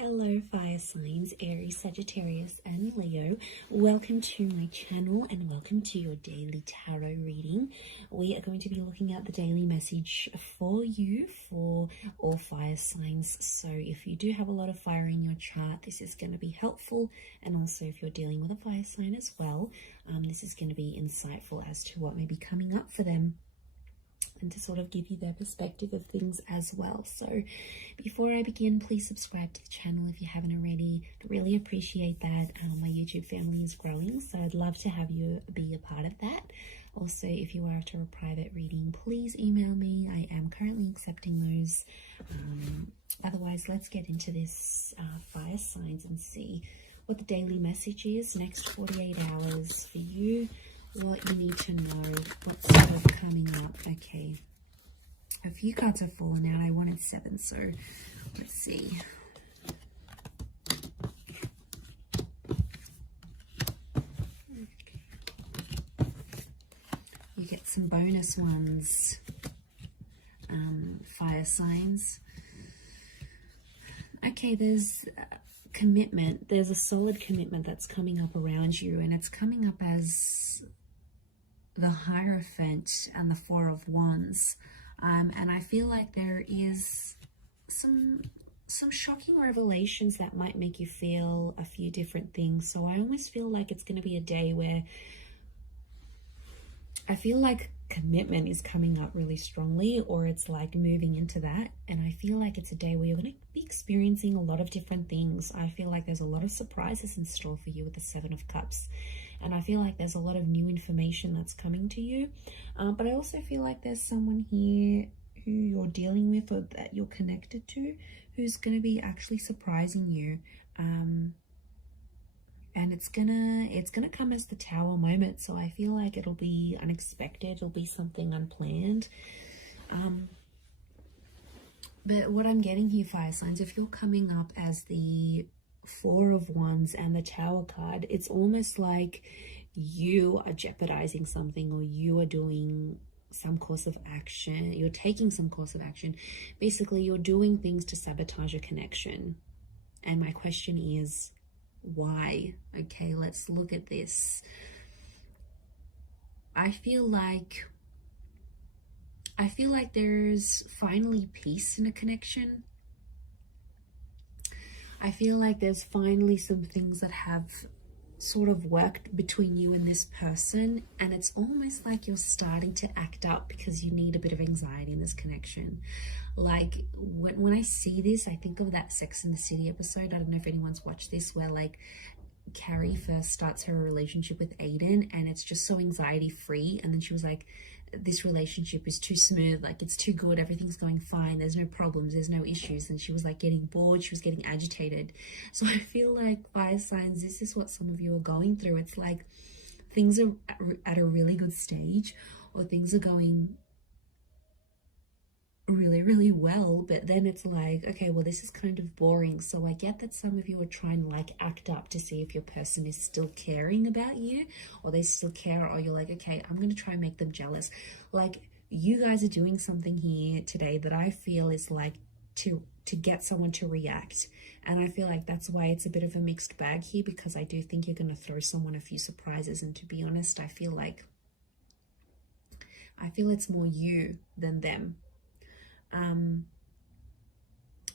Hello fire signs, Aries, Sagittarius and Leo. Welcome to my channel and welcome to your daily tarot reading. We are going to be looking at the daily message for you for all fire signs. So if you do have a lot of fire in your chart, this is going to be helpful. And also if you're dealing with a fire sign as well, this is going to be insightful as to what may be coming up for them, and to sort of give you their perspective of things as well. So before I begin, please subscribe to the channel if you haven't already. I really appreciate that. My YouTube family is growing, so I'd love to have you be a part of that. Also, if you are after a private reading, please email me. I am currently accepting those. Otherwise, let's get into this fire signs and see what the daily message is next 48 hours for you. What you need to know, what's sort of coming up. Okay, a few cards have fallen out. I wanted 7, so let's see. Okay. You get some bonus ones, fire signs. Okay, there's commitment. There's a solid commitment that's coming up around you, and it's coming up as the Hierophant and the Four of Wands, and I feel like there is some shocking revelations that might make you feel a few different things. So I almost feel like it's going to be a day where I feel like commitment is coming up really strongly, or it's like moving into that, and I feel like it's a day where you're going to be experiencing a lot of different things. I feel like there's a lot of surprises in store for you with the 7 of Cups. And I feel like there's a lot of new information that's coming to you. But I also feel like there's someone here who you're dealing with or that you're connected to who's going to be actually surprising you. And it's gonna come as the Tower moment. So I feel like it'll be unexpected. It'll be something unplanned. But what I'm getting here, fire signs, if you're coming up as the Four of Wands and the Tower card, it's almost like you are jeopardizing something, or you are doing some course of action. You're taking some course of action. Basically, you're doing things to sabotage a connection. And my question is, why? Okay, let's look at this. I feel like there's finally peace in a connection. I feel like there's finally some things that have sort of worked between you and this person, and it's almost like you're starting to act up because you need a bit of anxiety in this connection. Like when I see this, I think of that Sex and the City episode. I don't know if anyone's watched this, where like Carrie first starts her relationship with Aiden, and it's just so anxiety free, and then she was like, this relationship is too smooth, like it's too good, everything's going fine, there's no problems, there's no issues. And she was like getting bored, she was getting agitated. So I feel like, fire signs, this is what some of you are going through. It's like things are at a really good stage, or things are going really, really well, but then it's like, okay, well, this is kind of boring. So I get that some of you are trying to like act up to see if your person is still caring about you, or they still care, or you're like, okay, I'm going to try and make them jealous. Like, you guys are doing something here today that I feel is like to get someone to react. And I feel like that's why it's a bit of a mixed bag here, because I do think you're going to throw someone a few surprises. And to be honest, I feel it's more you than them.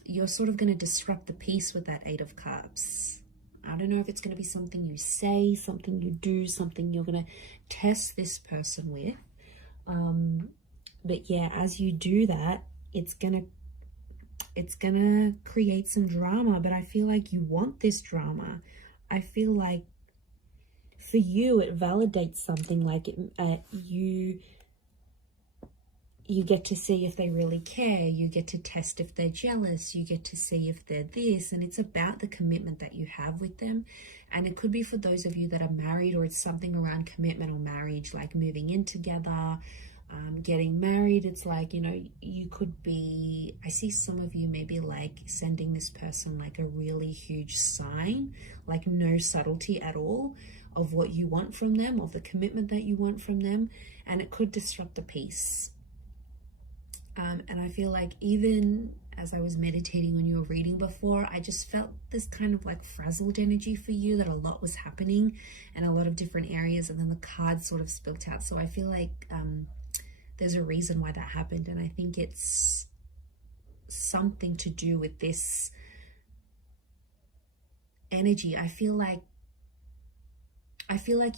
You're sort of going to disrupt the peace with that 8 of Cups. I don't know if it's going to be something you say, something you do, something you're going to test this person with. But yeah, as you do that, it's gonna create some drama. But I feel like you want this drama. I feel like for you, it validates something. Like you get to see if they really care. You get to test if they're jealous. You get to see if they're this. And it's about the commitment that you have with them. And it could be for those of you that are married, or it's something around commitment or marriage, like moving in together, getting married. It's like, you know, you could be, I see some of you maybe like sending this person like a really huge sign, like no subtlety at all of what you want from them, of the commitment that you want from them. And it could disrupt the peace. And I feel like even as I was meditating on your reading before, I just felt this kind of like frazzled energy for you, that a lot was happening in a lot of different areas, and then the cards sort of spilt out. So I feel like there's a reason why that happened, and I think it's something to do with this energy. I feel like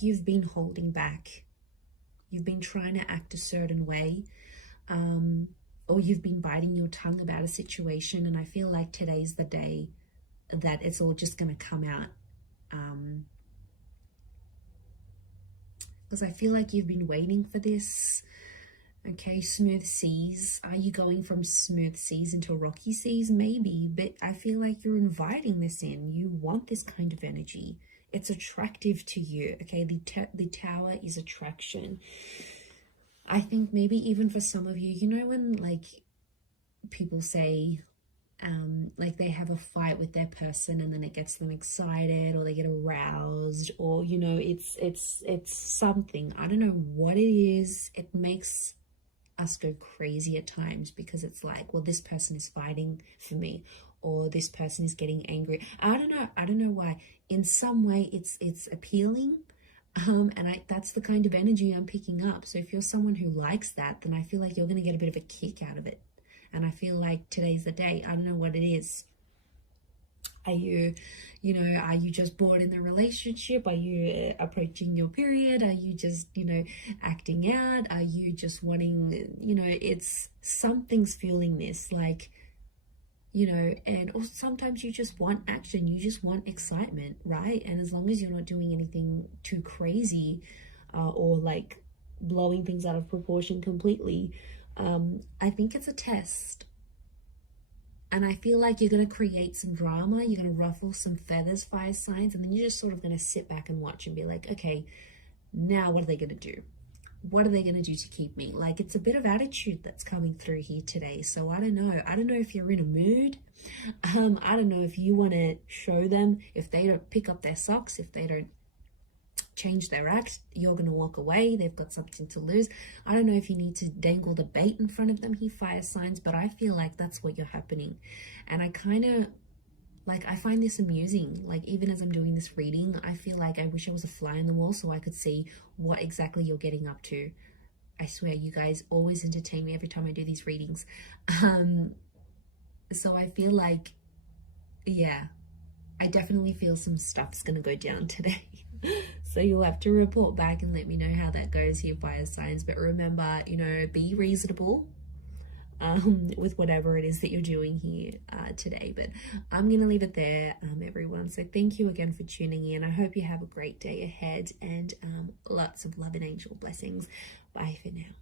you've been holding back. You've been trying to act a certain way, or you've been biting your tongue about a situation, and I feel like today's the day that it's all just going to come out. Because I feel like you've been waiting for this. Okay, smooth seas. Are you going from smooth seas into rocky seas? Maybe, but I feel like you're inviting this in. You want this kind of energy. It's attractive to you. Okay, the tower is attraction. I think maybe even for some of you, you know, when like people say like they have a fight with their person and then it gets them excited, or they get aroused, or you know, it's something, I don't know what it is, it makes us go crazy at times, because it's like, well, this person is fighting for me, or this person is getting angry. I don't know why. In some way it's appealing, and that's the kind of energy I'm picking up. So if you're someone who likes that, then I feel like you're going to get a bit of a kick out of it. And I feel like today's the day. I don't know what it is. Are you just bored in the relationship? Are you approaching your period? Are you just, acting out? Are you just wanting, it's something's fueling this, like, and also sometimes you just want action. You just want excitement, right? And as long as you're not doing anything too crazy or like blowing things out of proportion completely, I think it's a test. And I feel like you're going to create some drama. You're going to ruffle some feathers, fire signs, and then you're just sort of going to sit back and watch and be like, okay, now what are they going to do? What are they going to do to keep me? Like, it's a bit of attitude that's coming through here today. So I don't know. I don't know if you're in a mood. I don't know if you want to show them. If they don't pick up their socks, if they don't change their act, you're going to walk away. They've got something to lose. I don't know if you need to dangle the bait in front of them, he fire signs, but I feel like that's what you're happening. And I kind of like, I find this amusing. Like, even as I'm doing this reading, I feel like I wish I was a fly on the wall so I could see what exactly you're getting up to. I swear, you guys always entertain me every time I do these readings. So I feel like, yeah, I definitely feel some stuff's gonna go down today. So you'll have to report back and let me know how that goes here, fire signs. But remember, be reasonable with whatever it is that you're doing here today. But I'm gonna leave it there, everyone. So thank you again for tuning in. I hope you have a great day ahead, and lots of love and angel blessings. Bye for now.